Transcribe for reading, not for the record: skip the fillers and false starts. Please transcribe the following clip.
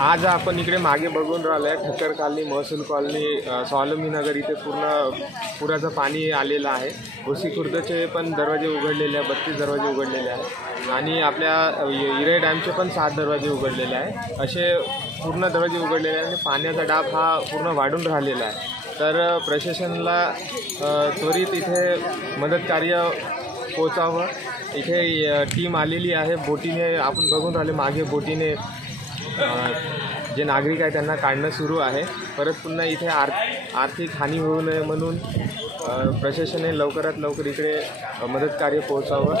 आज आपण इकडे मागे बघून राहिलोय ठक्कर कॉलनी, महसूल कॉलनी, स्वावलंबी नगर इथे पुराचं पाणी आलेलं आहे। ओसी खुर्दचे पण दरवाजे उघडलेले आहे, 32 दरवाजे उघडलेले आहे आणि आपल्या इरे डॅमचे पण 7 दरवाजे उघडलेले आहे। असे पूर्ण दरवाजे उघडलेले आहे आणि पाण्याचा दाब हा पूर्ण वाढून राहिलेला आहे। तर प्रशासनाला त्वरित इथे मदत कार्य पोहोचावं। इथे टीम आलेली आहे, बोटीने आपण बघून राहिले मागे बोटीने जे नागरिक आहे त्यांना काढणं सुरू आहे। परत पुन्हा इथे आर्थिक हानी होऊ नये म्हणून प्रशासनाने लवकरात लवकर इकडे मदत कार्य पोहोचावं।